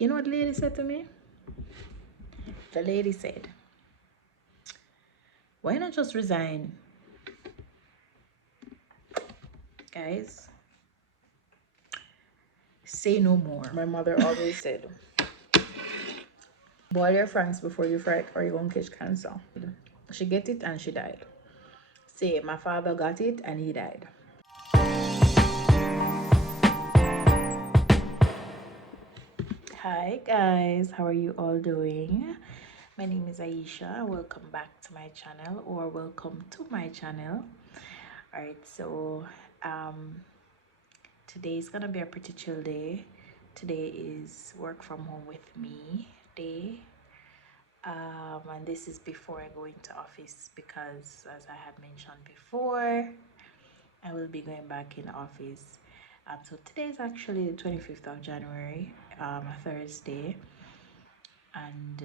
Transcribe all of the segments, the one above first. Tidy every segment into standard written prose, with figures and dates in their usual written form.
You know what the lady said to me? The lady said, why not just resign? Guys, say no more. My mother always said, boil your franks before you fry it or you're gonna catch cancer. She get it and she died. Say, my father got it and he died. Hi guys, how are you all doing? My name is Aisha. Welcome back to my channel, or welcome to my channel. All right, so today is gonna be a pretty chill day. Today is work from home with me day, and this is before I go into office, because as I had mentioned before, I will be going back in office. So today is actually the 25th of January, a Thursday, and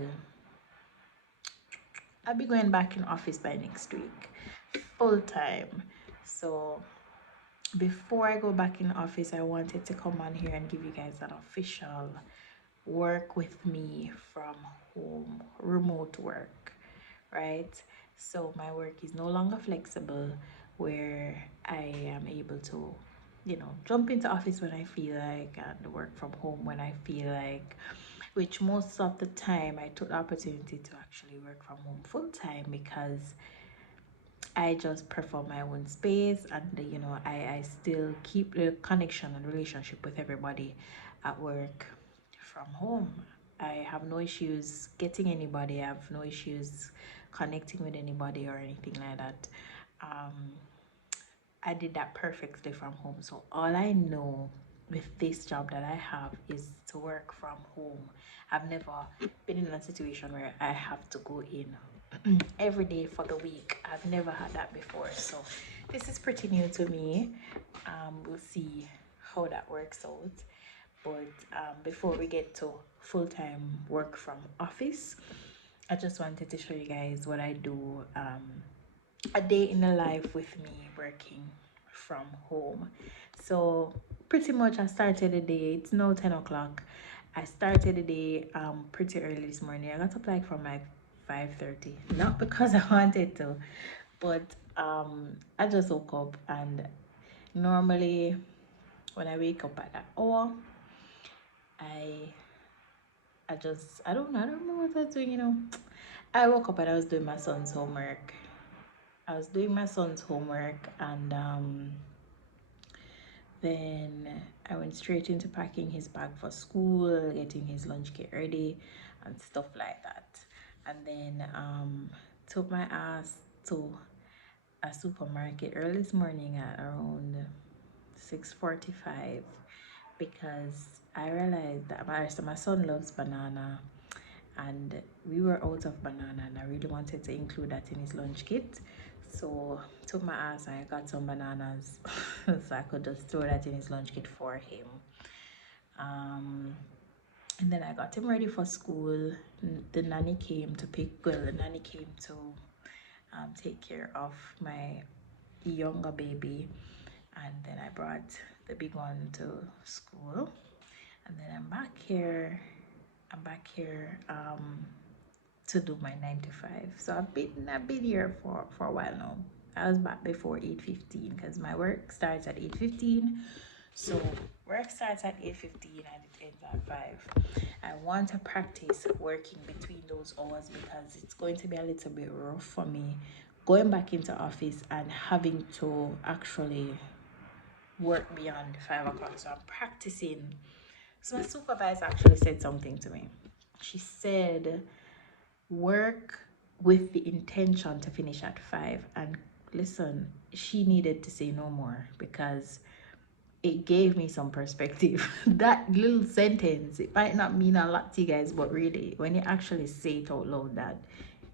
I'll be going back in office by next week, full time. So before I go back in office, I wanted to come on here and give you guys an official work with me from home, remote work, right? So my work is no longer flexible, where I am able to, jump into office when I feel like and work from home when I feel like, which most of the time I took the opportunity to actually work from home full time, because I just prefer my own space, and I still keep the connection and relationship with everybody at work from home. I have no issues getting anybody, I have no issues connecting with anybody or anything like that. I did that perfectly from home. So all I know with this job that I have is to work from home. I've never been in a situation where I have to go in every day for the week. I've never had that before. So this is pretty new to me. We'll see how that works out. But before we get to full-time work from office, I just wanted to show you guys what I do, a day in the life with me working from home. So pretty much I started the day, it's now 10 o'clock. I started the day pretty early this morning. I got up like from like 5:30, not because I wanted to, but I just woke up, and normally when I wake up at that hour, I I don't know what I was doing. I woke up and I was doing my son's homework. And then I went straight into packing his bag for school, getting his lunch kit ready, and stuff like that. And then took my ass to a supermarket early this morning at around 6:45, because I realized that my son loves banana, and we were out of banana, and I really wanted to include that in his lunch kit. So took my ass and I got some bananas so I could just throw that in his lunch kit for him. And then I got him ready for school. The nanny came to take care of my younger baby, and then I brought the big one to school. And then I'm back here to do my 9 to 5. So I've been here for a while now. I was back before 8:15, because my work starts at 8:15. So work starts at 8:15 and it ends at 5. I want to practice working between those hours, because it's going to be a little bit rough for me going back into office and having to actually work beyond 5 o'clock. So I'm practicing. So my supervisor actually said something to me. She said, work with the intention to finish at 5. And listen, she needed to say no more, because it gave me some perspective. That little sentence, it might not mean a lot to you guys, but really, when you actually say it out loud, that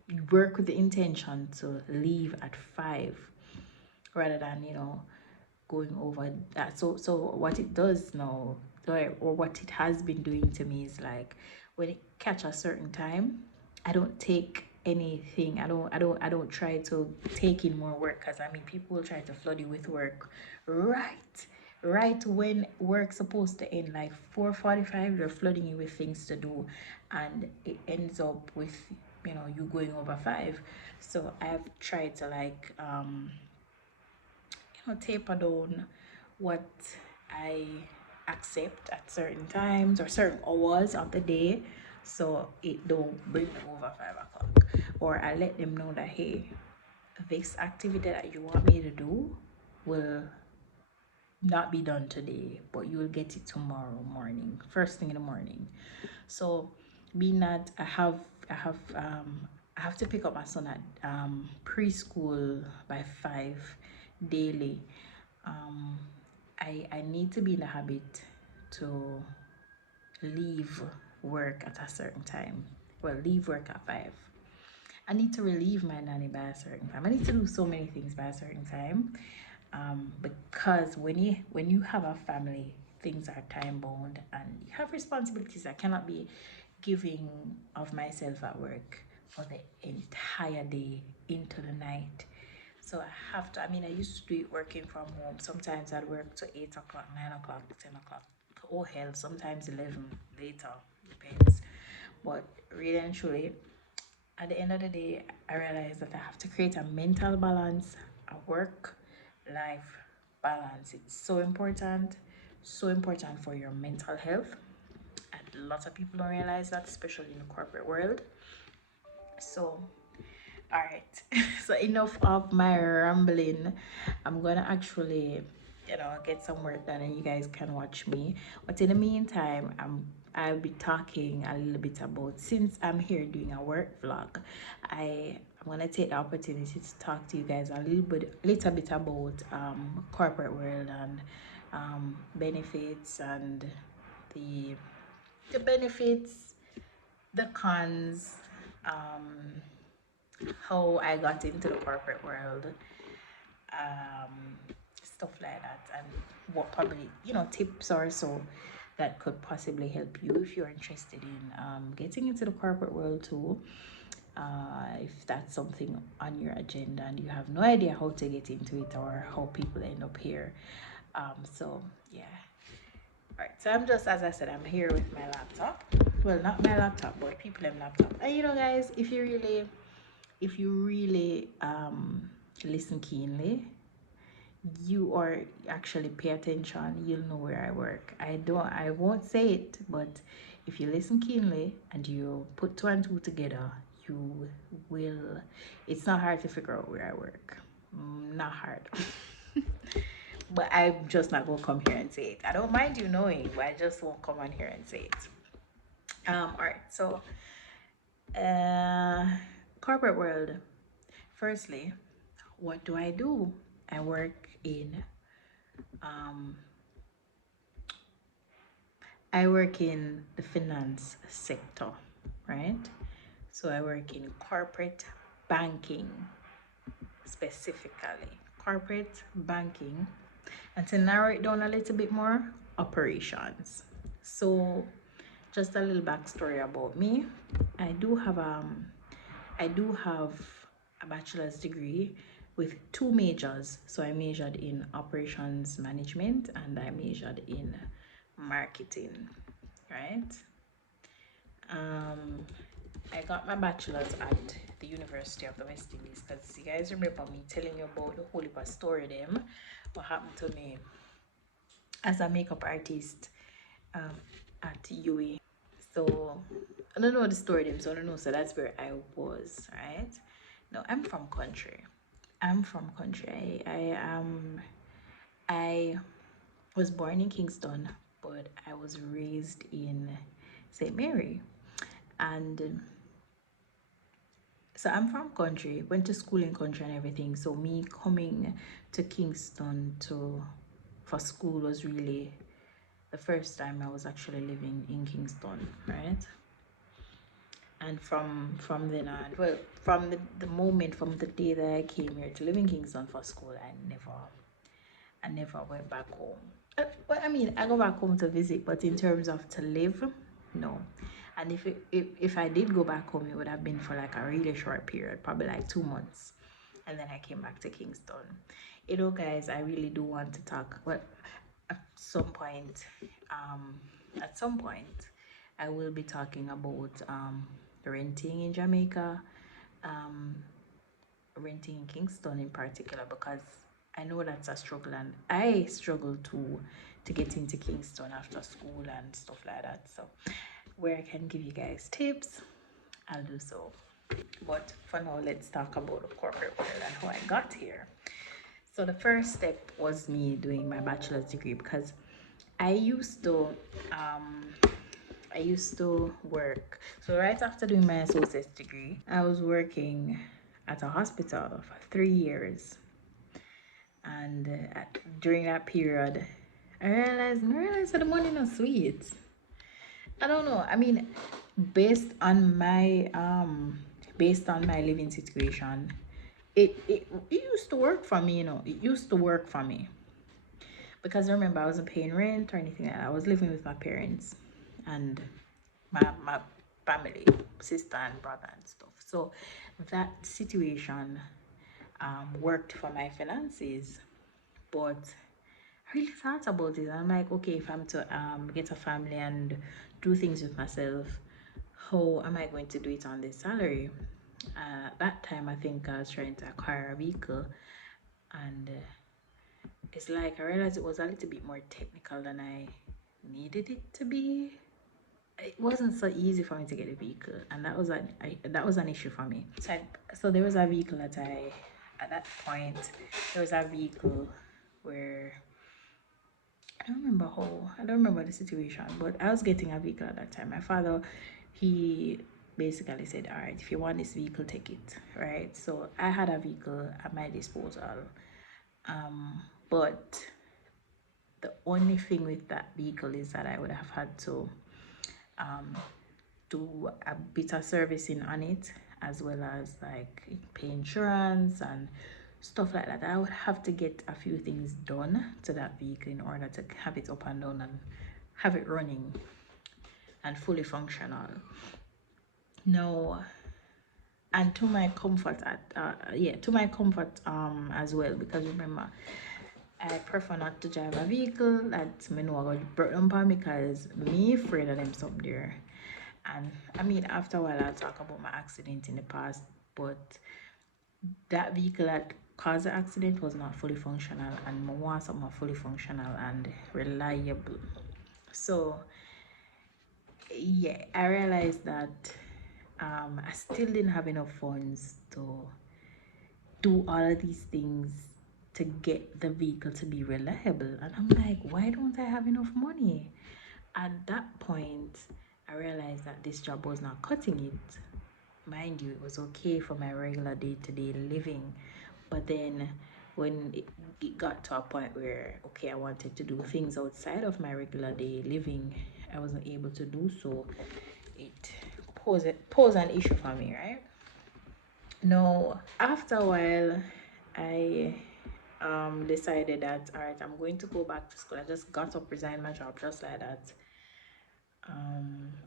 you work with the intention to leave at 5, rather than going over that. So what it does now, or what it has been doing to me, is like, when it catch a certain time, I don't take anything. I don't try to take in more work, because I mean, people will try to flood you with work right right when work's supposed to end, like 4:45, they're flooding you with things to do, and it ends up with, you going over 5. So I've tried to, like, taper down what I accept at certain times or certain hours of the day, so it don't bring me over 5 o'clock. Or I let them know that, hey, this activity that you want me to do will not be done today, but you will get it tomorrow morning, first thing in the morning. So being that I have to pick up my son at preschool by 5 daily. um I need to be in the habit to leave work at a certain time. Well, leave work at 5. I need to relieve my nanny by a certain time. I need to do so many things by a certain time. Because when you have a family, things are time bound and you have responsibilities. I cannot be giving of myself at work for the entire day into the night. So I have to, I mean, I used to do it working from home. Sometimes I'd work to 8 o'clock, 9 o'clock, 10 o'clock. Oh hell, sometimes 11 later, depends. But really and truly, at the end of the day, I realized that I have to create a mental balance, a work life balance. It's so important for your mental health. And lots of people don't realize that, especially in the corporate world. So, all right. So enough of my rambling. I'm gonna actually, get some work done, and you guys can watch me. But in the meantime, I'll be talking a little bit about, since I'm here doing a work vlog, I'm gonna take the opportunity to talk to you guys a little bit about corporate world and benefits, and the benefits, the cons, um how I got into the corporate world, um, stuff like that, and what probably, tips or so that could possibly help you if you're interested in getting into the corporate world too. If that's something on your agenda and you have no idea how to get into it or how people end up here. So yeah. All right, so I'm just, as I said, I'm here with my laptop. Well, not my laptop, but people have laptop. And guys, if you really listen keenly, you or actually pay attention, you'll know where I work. I won't say it, but if you listen keenly and you put two and two together, you will. It's not hard to figure out where I work. Not hard. But I'm just not gonna come here and say it. I don't mind you knowing, but I just won't come on here and say it. All right, so uh corporate world. Firstly, what do I do? I work in um the finance sector, right? So I work in corporate banking, specifically corporate banking, and to narrow it down a little bit more, operations. So just a little backstory about me. I do have I do have a bachelor's degree with two majors. So I majored in operations management and I majored in marketing, right? Um, I got my bachelor's at the University of the West Indies, because you guys remember me telling you about the whole heap of story them, what happened to me as a makeup artist um, at UA. So I don't know the story them, so I don't know. So that's where I was, right? No, I'm from country. I'm from country. I was born in Kingston, but I was raised in St. Mary. And so I'm from country, went to school in country and everything. So me coming to Kingston for school was really the first time I was actually living in Kingston, right? And from then on, well, from the moment, from the day that I came here to live in Kingston for school, I never went back home. Well, I mean, I go back home to visit, but in terms of to live, no. And if I did go back home, it would have been for like a really short period, probably like 2 months, and then I came back to Kingston. Guys, I really do want to talk. Well, at some point, um, at some point, I will be talking about renting in Jamaica, um, renting in Kingston in particular, because I know that's a struggle, and I struggle to get into Kingston after school and stuff like that. So, where I can give you guys tips, I'll do so. But for now, let's talk about the corporate world and how I got here. So the first step was me doing my bachelor's degree, because I used to um I used to work. So right after doing my associate's degree, I was working at a hospital for 3 years, and during that period, I realized that the money not sweet. I don't know. I mean, based on my based on my living situation, it used to work for me. It used to work for me, because I remember I wasn't paying rent or anything like that. I was living with my parents and my family, sister and brother and stuff. So that situation worked for my finances, but I really thought about it. I'm like, okay, if I'm to get a family and do things with myself, how am I going to do it on this salary? At that time, I think I was trying to acquire a vehicle, and it's like I realized it was a little bit more technical than I needed it to be. It wasn't so easy for me to get a vehicle, and that was an issue for me. So there was a vehicle that at that point there was a vehicle where I don't remember the situation, but I was getting a vehicle at that time. My father, he basically said, all right, if you want this vehicle, take it, right? So I had a vehicle at my disposal, but the only thing with that vehicle is that I would have had to do a bit of servicing on it, as well as like pay insurance and stuff like that. I would have to get a few things done to that vehicle in order to have it up and down and have it running and fully functional. No, and to my comfort to my comfort as well, because remember, I prefer not to drive a vehicle that me know I got broke down for me, because me afraid of them some there. And I mean, after a while I'll talk about my accident in the past, but that vehicle that caused the accident was not fully functional, and I want something fully functional and reliable. So yeah, I realized that I still didn't have enough funds to do all of these things to get the vehicle to be reliable. And I'm like, why don't I have enough money? At that point, I realized that this job was not cutting it. Mind you, it was okay for my regular day-to-day living, but then when it got to a point where, okay, I wanted to do things outside of my regular day living, I wasn't able to do so. It posed an issue for me, right? No, after a while, I decided that, all right, I'm going to go back to school. I just got up, resigned my job just like that.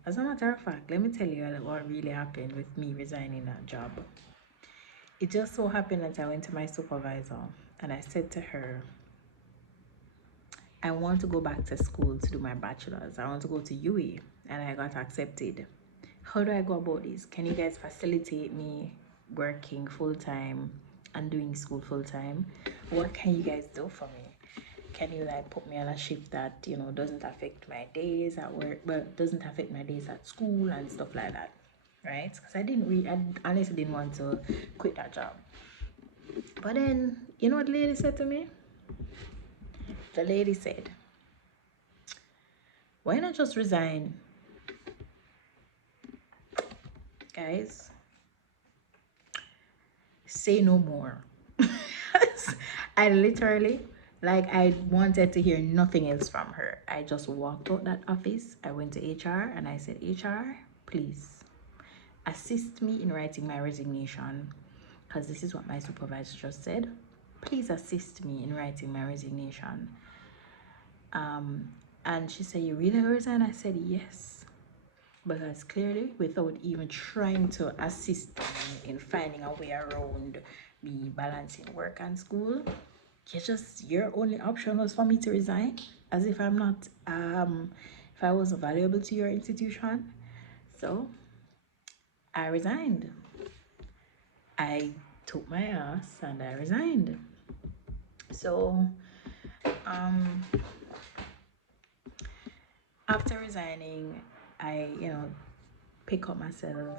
As a matter of fact, let me tell you what really happened with me resigning that job. It just so happened that I went to my supervisor and I said to her, I want to go back to school to do my bachelor's. I want to go to UE, and I got accepted. How do I go about this? Can you guys facilitate me working full time and doing school full time? What can you guys do for me? Can you like put me on a shift that doesn't affect my days at work, but doesn't affect my days at school and stuff like that, right? Because I honestly didn't want to quit that job. But then, you know what the lady said to me? The lady said, why not just resign? Guys, say no more. I literally, like, I wanted to hear nothing else from her. I just walked out that office. I went to HR and I said, HR, please assist me in writing my resignation, because this is what my supervisor just said. Please assist me in writing my resignation. And she said, you really resign? I said, yes. Because clearly, without even trying to assist me in finding a way around me balancing work and school, your only option was for me to resign, as if I'm not if I wasn't valuable to your institution. So I resigned. I took my ass and I resigned. So um after resigning, I, pick up myself,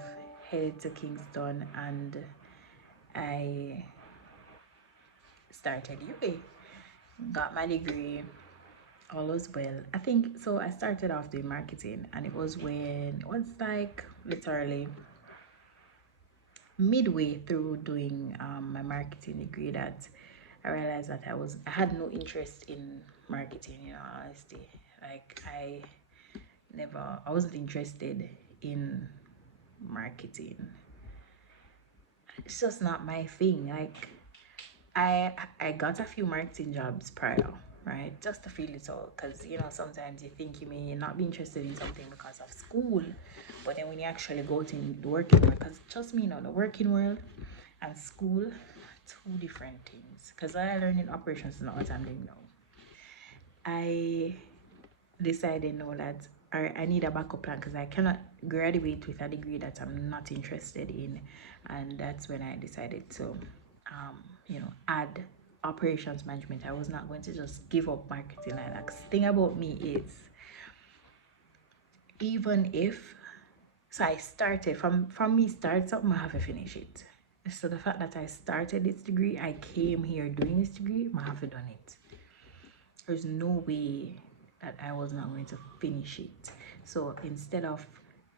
headed to Kingston, and I started UA. Got my degree, all was well. I think so. I started off doing marketing, and it was like literally midway through doing my marketing degree that I realized that I had no interest in marketing. Honestly, like I wasn't interested in marketing. It's just not my thing. Like I got a few marketing jobs prior, right? Just to feel it all, because sometimes you think you may not be interested in something because of school, but then when you actually go to the working world, because trust me, the working world and school, two different things. Because what I learned in operations is not what I'm doing now. I decided now that I need a backup plan because I cannot graduate with a degree that I'm not interested in, and that's when I decided to, add operations management. I was not going to just give up marketing like that. 'Cause the thing about me is, even if I started from me start something, I have to finish it. So the fact that I started this degree, I came here doing this degree, I have to done it. There's no way that I was not going to finish it. So instead of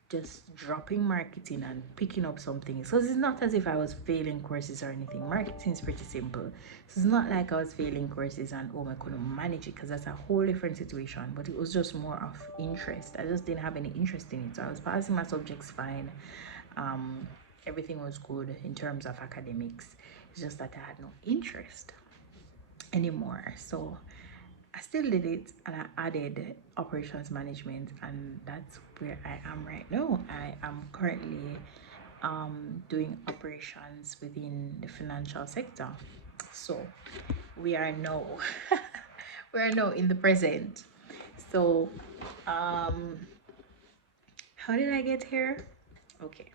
just dropping marketing and picking up something, so it's not as if I was failing courses or anything. Marketing is pretty simple. So it's not like I was failing courses and I couldn't manage it, because that's a whole different situation. But it was just more of interest. I just didn't have any interest in it. So I was passing my subjects fine. Everything was good in terms of academics. It's just that I had no interest anymore. So I still did it, and I added operations management, and that's where I am right now. I am currently doing operations within the financial sector. So we are now we are now in the present. So how did I get here? Okay.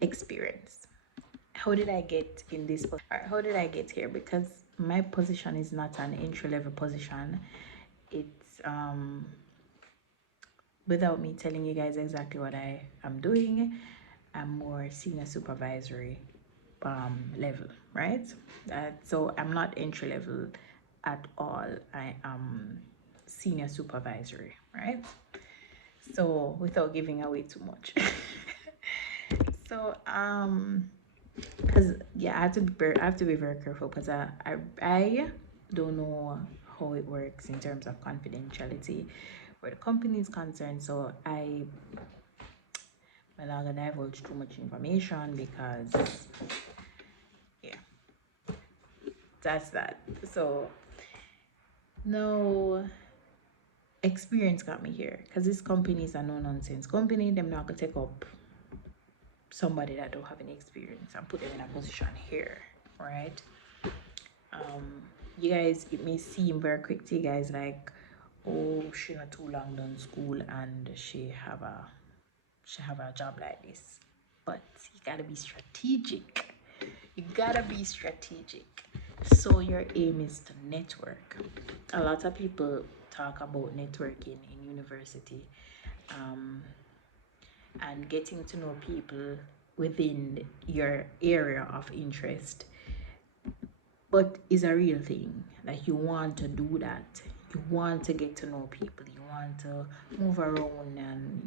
Experience. How did I get in this position? How did I get here? Because my position is not an entry level position. It's without me telling you guys exactly what I am doing, I'm more senior supervisory level, right? So I'm not entry level at all. I am senior supervisory, right? So without giving away too much. So because yeah, I have to be very careful, because I don't know how it works in terms of confidentiality where the company is concerned. So I'm not gonna divulge too much information, because yeah, that's that. So no experience got me here, because this company is a no nonsense company. Them not gonna take up somebody that don't have any experience and put them in a position here, right? You guys, it may seem very quick to you guys like, oh, she not too long done school and she have a job like this. But you gotta be strategic. You gotta be strategic. So your aim is to network. A lot of people talk about networking in university, and getting to know people within your area of interest, but it's a real thing. Like, you want to do that, you want to get to know people, you want to move around and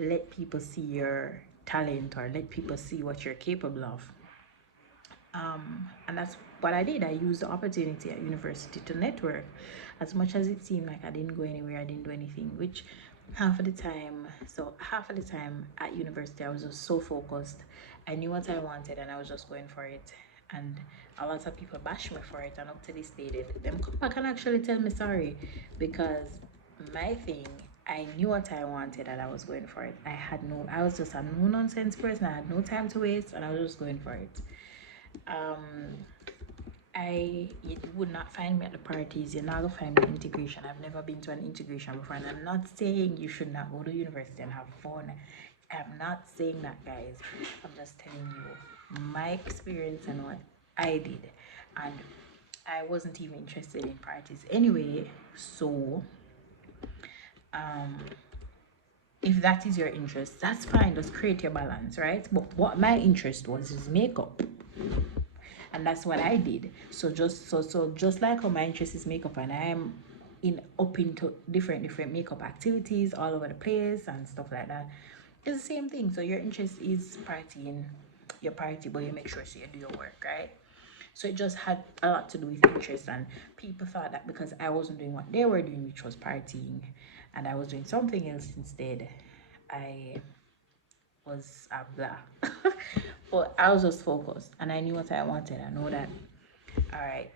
let people see your talent, or let people see what you're capable of. And that's what I did. I used the opportunity at university to network. As much as it seemed like I didn't go anywhere, I didn't do anything, which half of the time at university I was just so focused. I knew what I wanted and I was just going for it. And a lot of people bash me for it, and up to this day them come back and actually tell me sorry, because my thing, I knew what I wanted and I was going for it. I was just a no nonsense person. I had no time to waste and I was just going for it. you would not find me at the parties. You're not gonna find me at integration. I've never been to an integration before, and I'm not saying you should not go to university and have fun. I'm not saying that, guys. I'm just telling you my experience and what I did, and I wasn't even interested in parties anyway. So, if that is your interest, that's fine. Just create your balance, right? But what my interest was is makeup, and that's what I did. So just like how my interest is makeup, and I'm up into different makeup activities all over the place and stuff like that. It's the same thing. So your interest is partying, your party, but you make sure so you do your work, right? So it just had a lot to do with interest, and people thought that because I wasn't doing what they were doing, which was partying, and I was doing something else instead, I was a blah. But I was just focused, and I knew what I wanted. I know that, all right,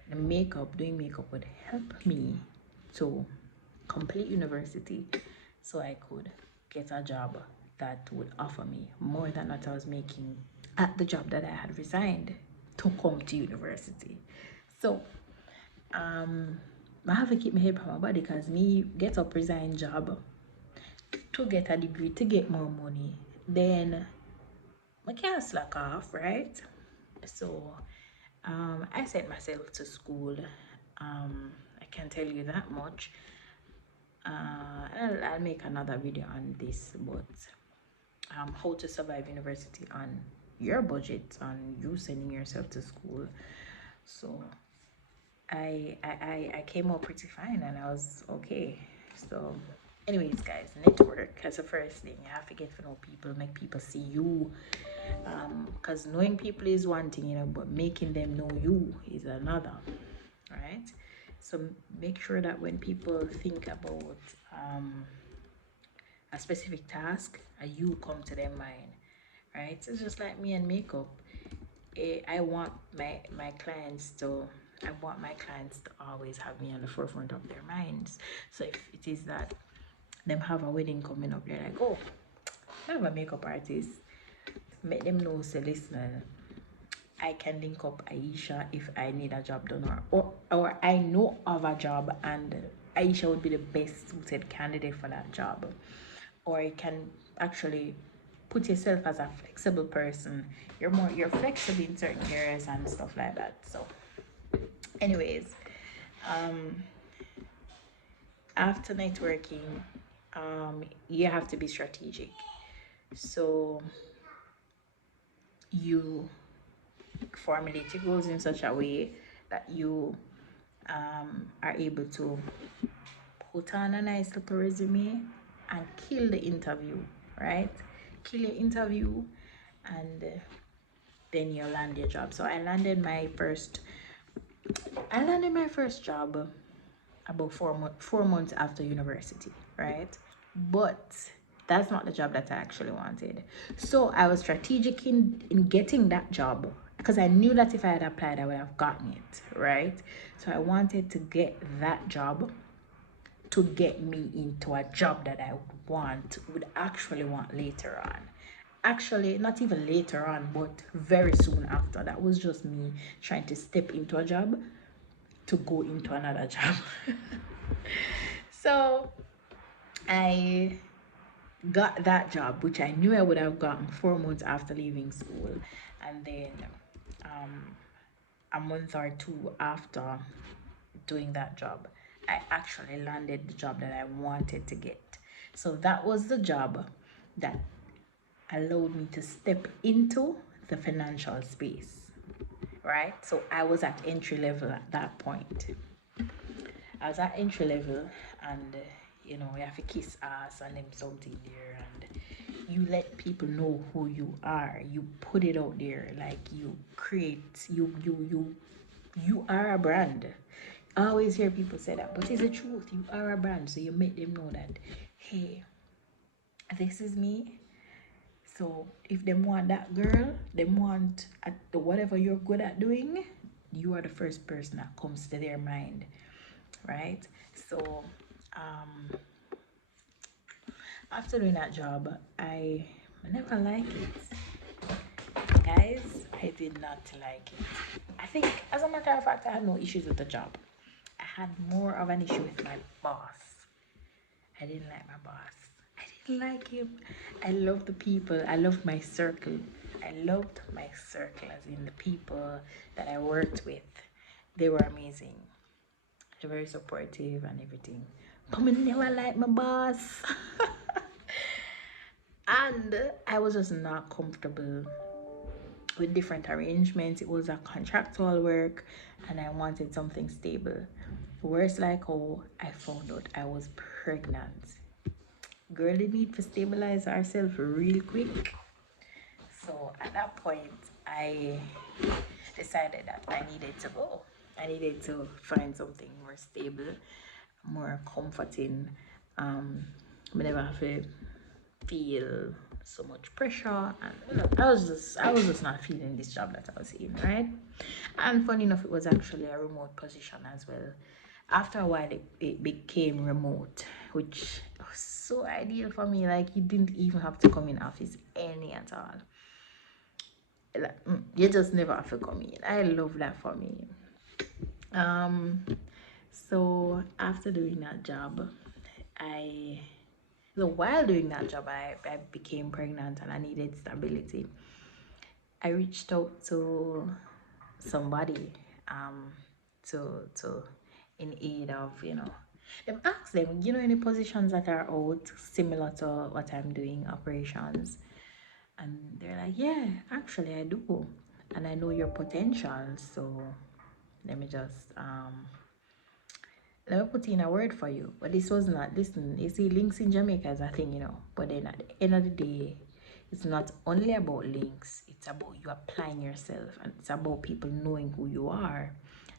doing makeup would help me to complete university so I could get a job that would offer me more than what I was making at the job that I had resigned to come to university. So I have to keep my head on my body, because me get up, resign job to get a degree, to get more money, then I can't slack off, right? So I sent myself to school. I can tell you that much. I'll make another video on this, but how to survive university on your budget, on you sending yourself to school. So I came out pretty fine, and I was okay. So anyways, guys, network as the first thing. You have to get to know people, make people see you, because knowing people is one thing, you know, but making them know you is another, right? So make sure that when people think about a specific task, you come to their mind, right? It's just like me and makeup. I want my clients to always have me on the forefront of their minds. So if it is that them have a wedding coming up, they're like, oh, I have a makeup artist. Make them know, say, listen, I can link up Aisha if I need a job done, or I know of a job and Aisha would be the best suited candidate for that job. Or you can actually put yourself as a flexible person. You're flexible in certain areas and stuff like that. So anyways, after networking, you have to be strategic. So you formulate your goals in such a way that you are able to put on a nice little resume and kill the interview, right? Kill your interview, and then you land your job. So I landed my first job about 4 months after university, right? But that's not the job that I actually wanted. So I was strategic in getting that job, because I knew that if I had applied, I would have gotten it, right? So I wanted to get that job to get me into a job that I would actually want later on. Actually, not even later on, but very soon after. That was just me trying to step into a job to go into another job. So I got that job, which I knew I would have gotten 4 months after leaving school, and then a month or two after doing that job, I actually landed the job that I wanted to get. So that was the job that allowed me to step into the financial space, right? So I was at entry level at that point. I was at entry level, and you know, you have to kiss ass and them something there, and you let people know who you are. You put it out there, like you create, you are a brand. I always hear people say that, but it's the truth. You are a brand, so you make them know that, hey, this is me. So if they want that girl, they want at whatever you're good at doing, you are the first person that comes to their mind, right? So after doing that job, I never like it, guys. I I did not like it. I think, as a matter of fact, I had no issues with the job. I had more of an issue with my boss. I didn't like my boss. I didn't like him. I loved the people. I loved my circle. I loved my circle, as in the people that I worked with. They were amazing. They're very supportive and everything. But I never liked my boss. And I was just not comfortable with different arrangements. It was a contractual work and I wanted something stable. Worse like how I found out I was pregnant. Girl, you need to stabilize herself real quick. So at that point, I decided that I needed to go. I needed to find something more stable, more comforting. I never have to feel so much pressure, and I was just not feeling this job that I was in, right? And funny enough, it was actually a remote position as well. After a while, it became remote, which was so ideal for me. Like, you didn't even have to come in office any at all. Like, you just never have to come in. I love that for me. So after doing that job, while doing that job, I became pregnant and I needed stability. I reached out to somebody to in aid of, them asked them, any positions that are out similar to what I'm doing, operations. And they're like, yeah, actually I do. And I know your potential, so let me just let me put in a word for you. But this was not, listen, you see, links in Jamaica is a thing, but then at the end of the day, it's not only about links, it's about you applying yourself, and it's about people knowing who you are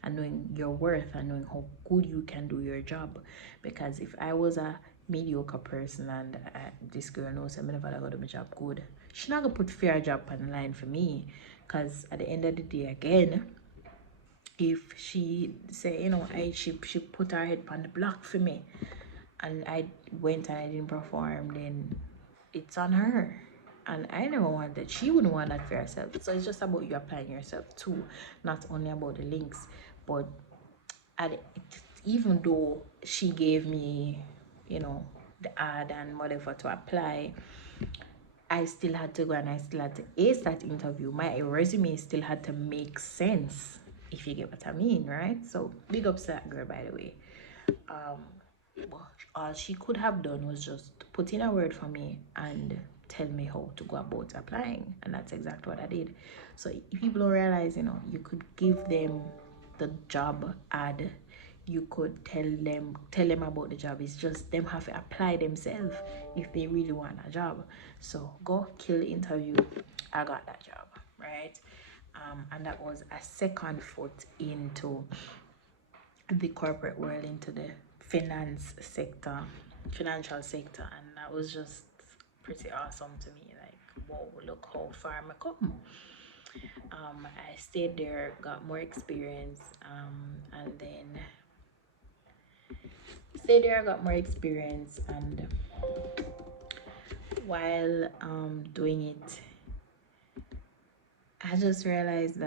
and knowing your worth and knowing how good you can do your job. Because if I was a mediocre person and this girl knows I'm never gonna do my job good, she's not gonna put fair job on the line for me. Because at the end of the day, again, if she say, she put her head on the block for me and I went and I didn't perform, then it's on her. And I never want that. She wouldn't want that for herself. So it's just about you applying yourself too, not only about the links. But even though she gave me, the ad and whatever to apply, I still had to go and I still had to ace that interview. My resume still had to make sense, if you get what I mean, right? So big ups to that girl, by the way. Well, all she could have done was just put in a word for me and tell me how to go about applying, and that's exactly what I did. So if people don't realize, you could give them the job ad, you could tell them about the job. It's just them have to apply themselves if they really want a job. So go kill the interview. I got that job, right? And that was a second foot into the corporate world, into the financial sector, and that was just pretty awesome to me. Like, whoa, look how far I come. I stayed there, got more experience, and then stayed there, I got more experience, and while doing it, I realized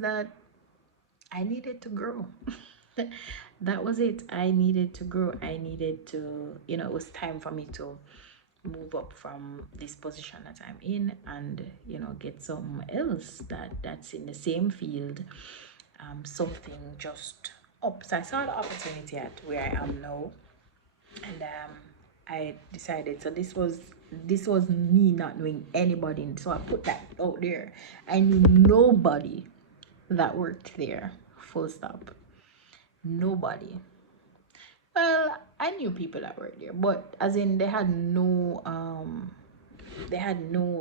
that I needed to grow. That was it. I needed to grow. I needed to, it was time for me to move up from this position that I'm in and, get something else that's in the same field, something just up. So I saw the opportunity at where I am now, and I decided. So this was me not knowing anybody, so I put that out there. I knew nobody that worked there, full stop. Nobody. Well, I knew people that worked there, but as in they had no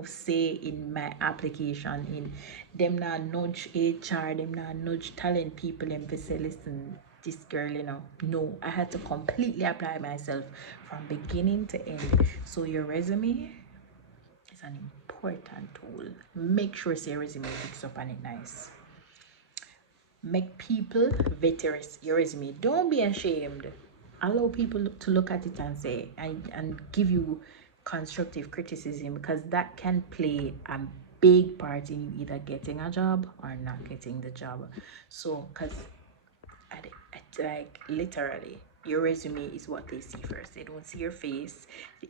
say in my application, in them not nudge HR, them not nudge talent people and say, listen, this girl, no, I had to completely apply myself from beginning to end. So your resume is an important tool. Make sure your resume picks up on it nice. Make people vet your resume. Don't be ashamed. Allow people to look at it and say and give you constructive criticism, because that can play a big part in you either getting a job or not getting the job. So because like literally your resume is what they see first. They don't see your face,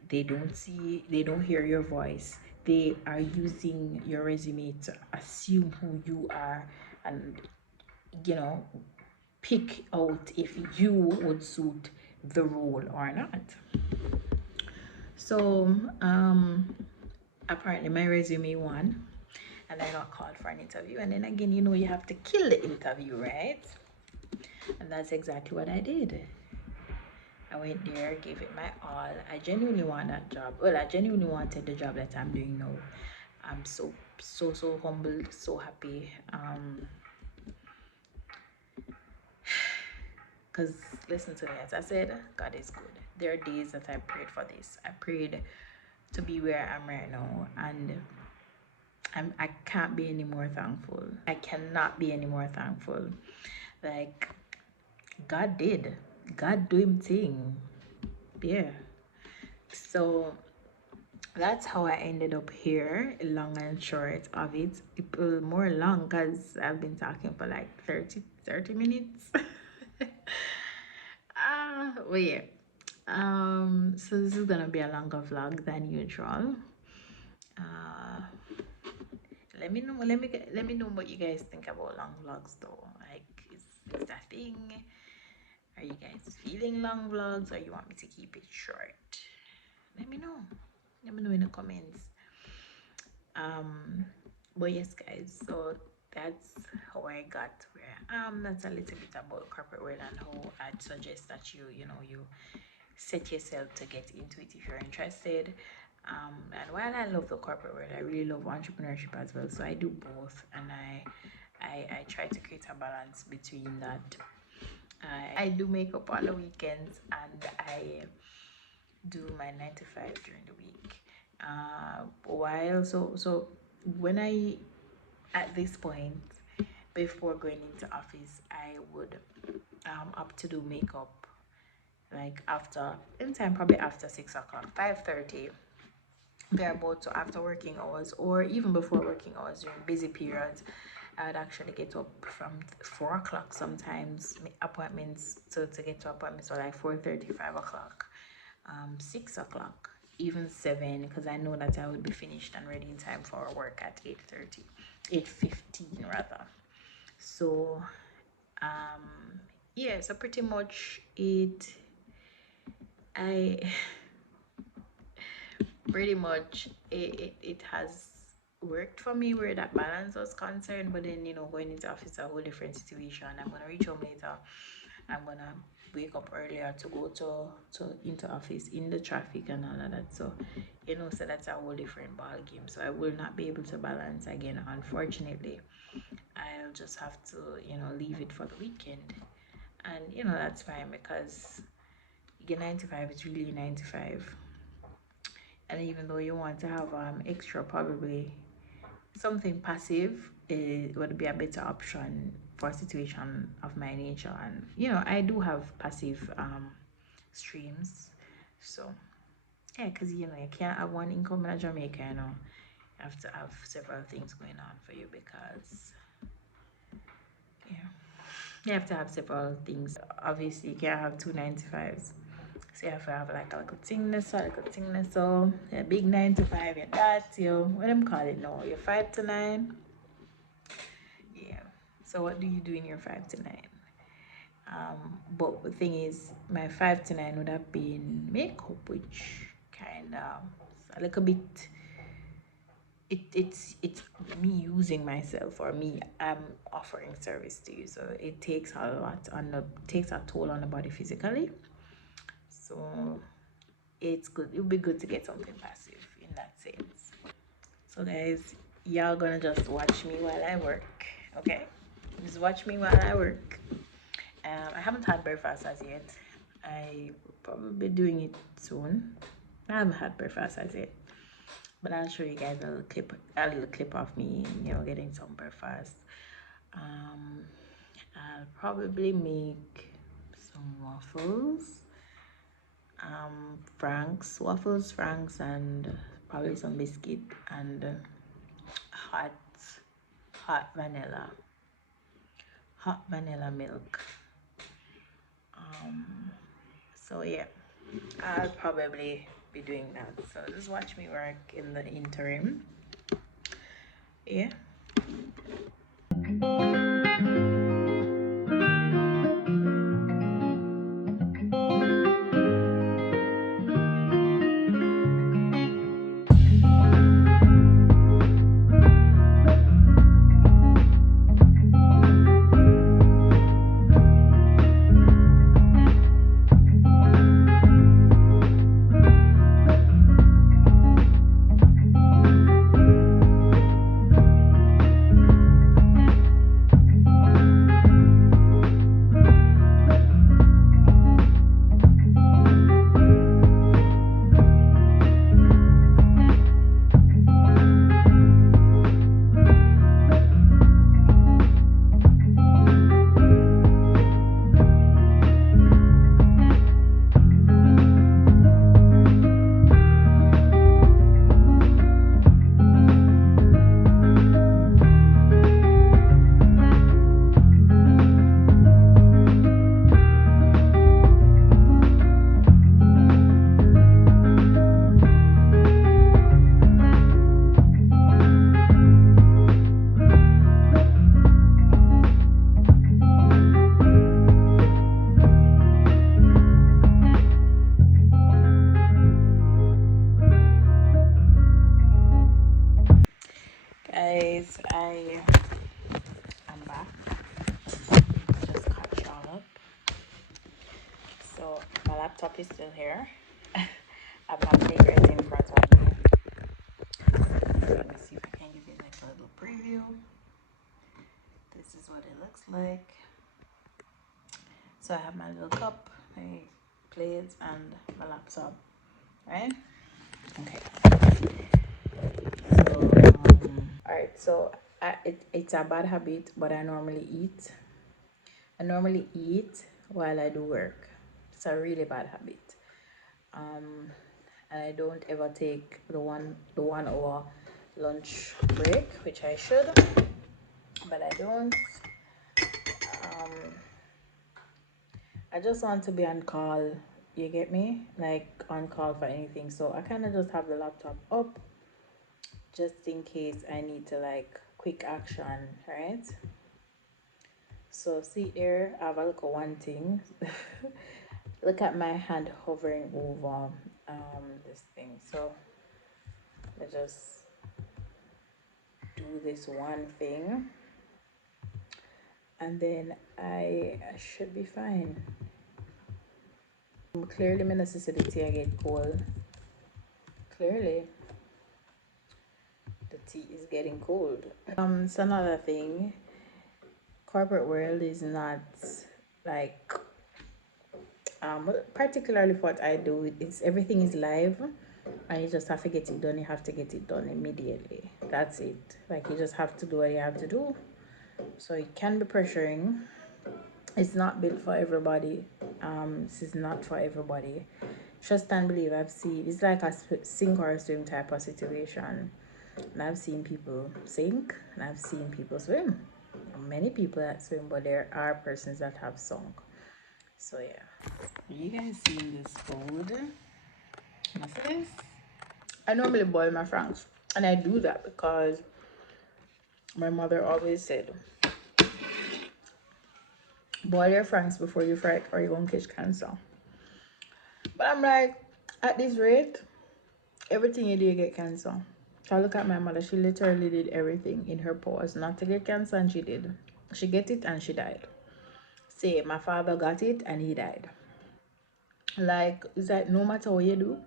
they don't hear your voice. They are using your resume to assume who you are, and you know, pick out if you would suit the role or not. So apparently my resume won, and I got called for an interview. And then again, you know, you have to kill the interview, right? And that's exactly what I did. I went there, gave it my all. I genuinely want that job. Well, I genuinely wanted the job that I'm doing now. I'm so humbled, so happy. Because listen to me, as I said, God is good. There are days that I prayed for this. I prayed to be where I am right now, and I can't be any more thankful. I cannot be any more thankful. Like, God did. God do him thing. Yeah. So that's how I ended up here, long and short of it. It was more long because I've been talking for like 30 minutes. But yeah. So this is gonna be a longer vlog than usual. Uh, let me know what you guys think about long vlogs though. Like, is that thing? Are you guys feeling long vlogs, or you want me to keep it short? Let me know. Let me know in the comments. But yes, guys, so that's how I got where I am. That's a little bit about corporate world and how I'd suggest that you know, you set yourself to get into it if you're interested. And while I love the corporate world, I really love entrepreneurship as well. So I do both, and I try to create a balance between that. I do makeup on the weekends, and I do my 9 to 5 during the week. While so when I at this point before going into office, I would opt to do makeup like after in time, probably after 6 o'clock, 5:30 thereabout. So after working hours, or even before working hours during busy periods, I'd actually get up from 4 o'clock sometimes, make appointments to get to appointments, so like 4:30, 5 o'clock, 6 o'clock, even 7, because I know that I would be finished and ready in time for work at 8:30, 8:15 rather. So yeah, so pretty much I pretty much it has worked for me where that balance was concerned. But then, you know, going into office is a whole different situation. I'm gonna reach home later, I'm gonna wake up earlier to go to into office in the traffic and all of that. So, you know, so that's a whole different ball game. So I will not be able to balance again, unfortunately. I'll just have to, you know, leave it for the weekend. And you know, that's fine, because your 9 to 5 is really 9 to 5. And even though you want to have extra, probably something passive, it would be a better option for a situation of my nature. And you know, I do have passive streams. So yeah, because you know, you can't have one income in Jamaica, you know. You have to have several things going on for you, because yeah, you have to have several things. Obviously you can't have two 9 to 5s. So you have to have like a little thing this, a little thing this. So a big 9 to 5, your that, your what them call it now, your 5 to 9. Yeah. So what do you do in your 5 to 9? But the thing is, my 5 to 9 would have been makeup, which kind of a little bit. It's me using myself, or me offering service to you. So it takes a lot on the takes a toll on the body physically. So it's good. It would be good to get something passive in that sense. So guys, y'all gonna just watch me while I work, okay? Just watch me while I work. I haven't had breakfast as yet. I will probably be doing it soon. I haven't had breakfast as yet, but I'll show you guys a little clip of me, you know, getting some breakfast. I'll probably make some waffles, waffles, Franks, and probably some biscuit, and hot vanilla milk. So yeah, I'll probably be doing that. So just watch me work in the interim. Yeah. Guys, I'm back. Just caught y'all up. So my laptop is still here. I have my papers in front of me. Let me see if I can give you like a little preview. This is what it looks like. So I have my little cup, my plates, and my laptop. Right? Okay. So alright, so it's a bad habit, but I normally eat while I do work. It's a really bad habit. And I don't ever take the one hour lunch break, which I should, but I don't. I just want to be on call, you get me, like on call for anything. So I kind of just have the laptop up just in case I need to like quick action, right? So see there, I have a look at one thing. Look at my hand hovering over this thing. So let's just do this one thing, and then I should be fine. Clearly my necessity I get cold. Clearly the tea is getting cold. It's another thing. Corporate world is not like particularly for what I do. It's everything is live, and you just have to get it done. You have to get it done immediately. That's it. Like you just have to do what you have to do. So it can be pressuring. It's not built for everybody. This is not for everybody. Trust and believe. I've seen it's like a sink or a swim type of situation, and I've seen people sink and I've seen people swim. Many people that swim, but there are persons that have sunk. So yeah, you guys seen this food? What's this? I normally boil my franks, and I do that because my mother always said, boil your franks before you fry it or you're gonna catch cancer. But I'm like, at this rate, everything you do you get cancer. So I look at my mother, she literally did everything in her powers not to get cancer, and she did. She get it and she died. Say my father got it and he died. Like, it's like no matter what you do,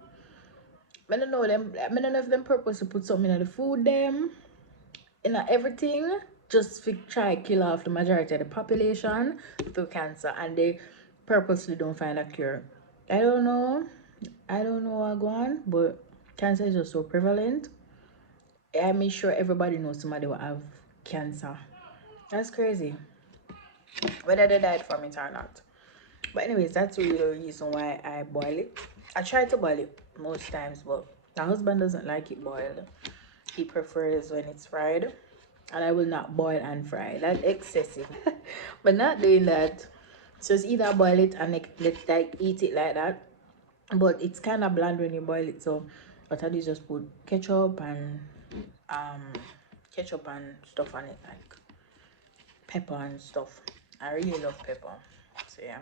I don't know them. I don't know if them purpose to put something in the food them, in everything, just to try kill off the majority of the population through cancer, and they purposely don't find a cure. I don't know what's going on, but cancer is just so prevalent. I'm sure everybody knows somebody will have cancer. That's crazy. Whether they died from it or not. But anyways, that's really the reason why I boil it. I try to boil it most times, but my husband doesn't like it boiled. he prefers when it's fried, and I will not boil and fry. That's excessive. But not doing that. So it's either boil it and like eat it like that, but it's kind of bland when you boil it. So what I do is just put um ketchup and stuff on it, like pepper and stuff. I really love pepper. So yeah,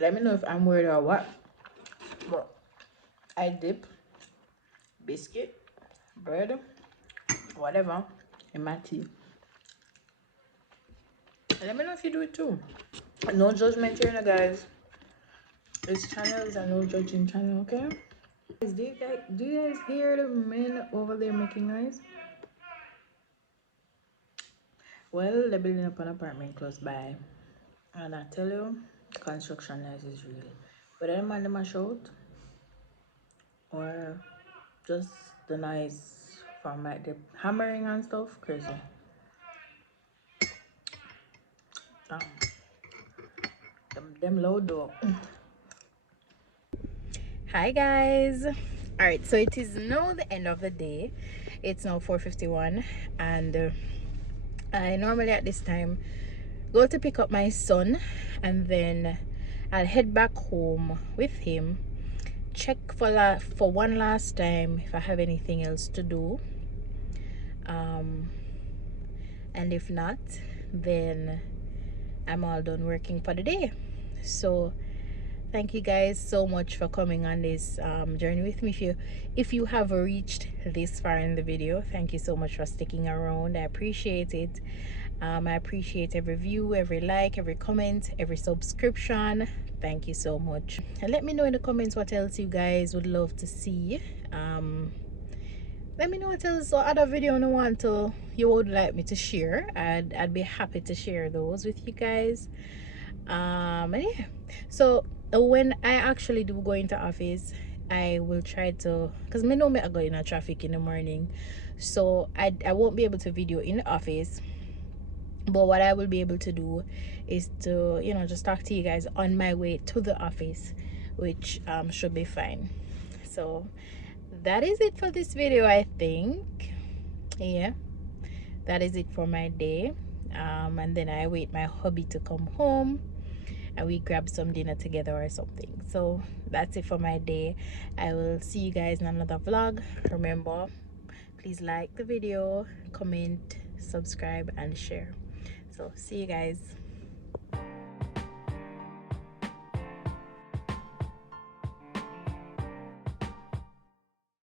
let me know if I'm weird or what. But I dip biscuit, bread, whatever in my tea. Let me know if you do it too. No judgment here, guys. This channel is a no judging channel, okay? Do you guys hear the men over there making noise? Well, they're building up an apartment close by, and I tell you, construction noise is real. But I mind them a shout, or just the noise from like the hammering and stuff, crazy. Um, them loud though. Hi guys. All right, so it is now the end of the day. It's now 4:51, and I normally at this time go to pick up my son, and then I'll head back home with him, check for one last time if I have anything else to do, and if not, then I'm all done working for the day. So thank you guys so much for coming on this journey with me. If you have reached this far in the video, thank you so much for sticking around. I appreciate it. I appreciate every view, every like, every comment, every subscription. Thank you so much, and let me know in the comments what else you guys would love to see. Let me know what else or other video you would like me to share. I'd be happy to share those with you guys. And yeah, so when I actually do go into office, I will try to, because me know me I go in a traffic in the morning, so I won't be able to video in the office. But what I will be able to do is to, just talk to you guys on my way to the office, which should be fine. So that is it for this video, I think. Yeah, that is it for my day. And then I wait my hubby to come home and we grab some dinner together or something. So that's it for my day. I will see you guys in another vlog. Remember, please like the video, comment, subscribe, and share. So see you guys.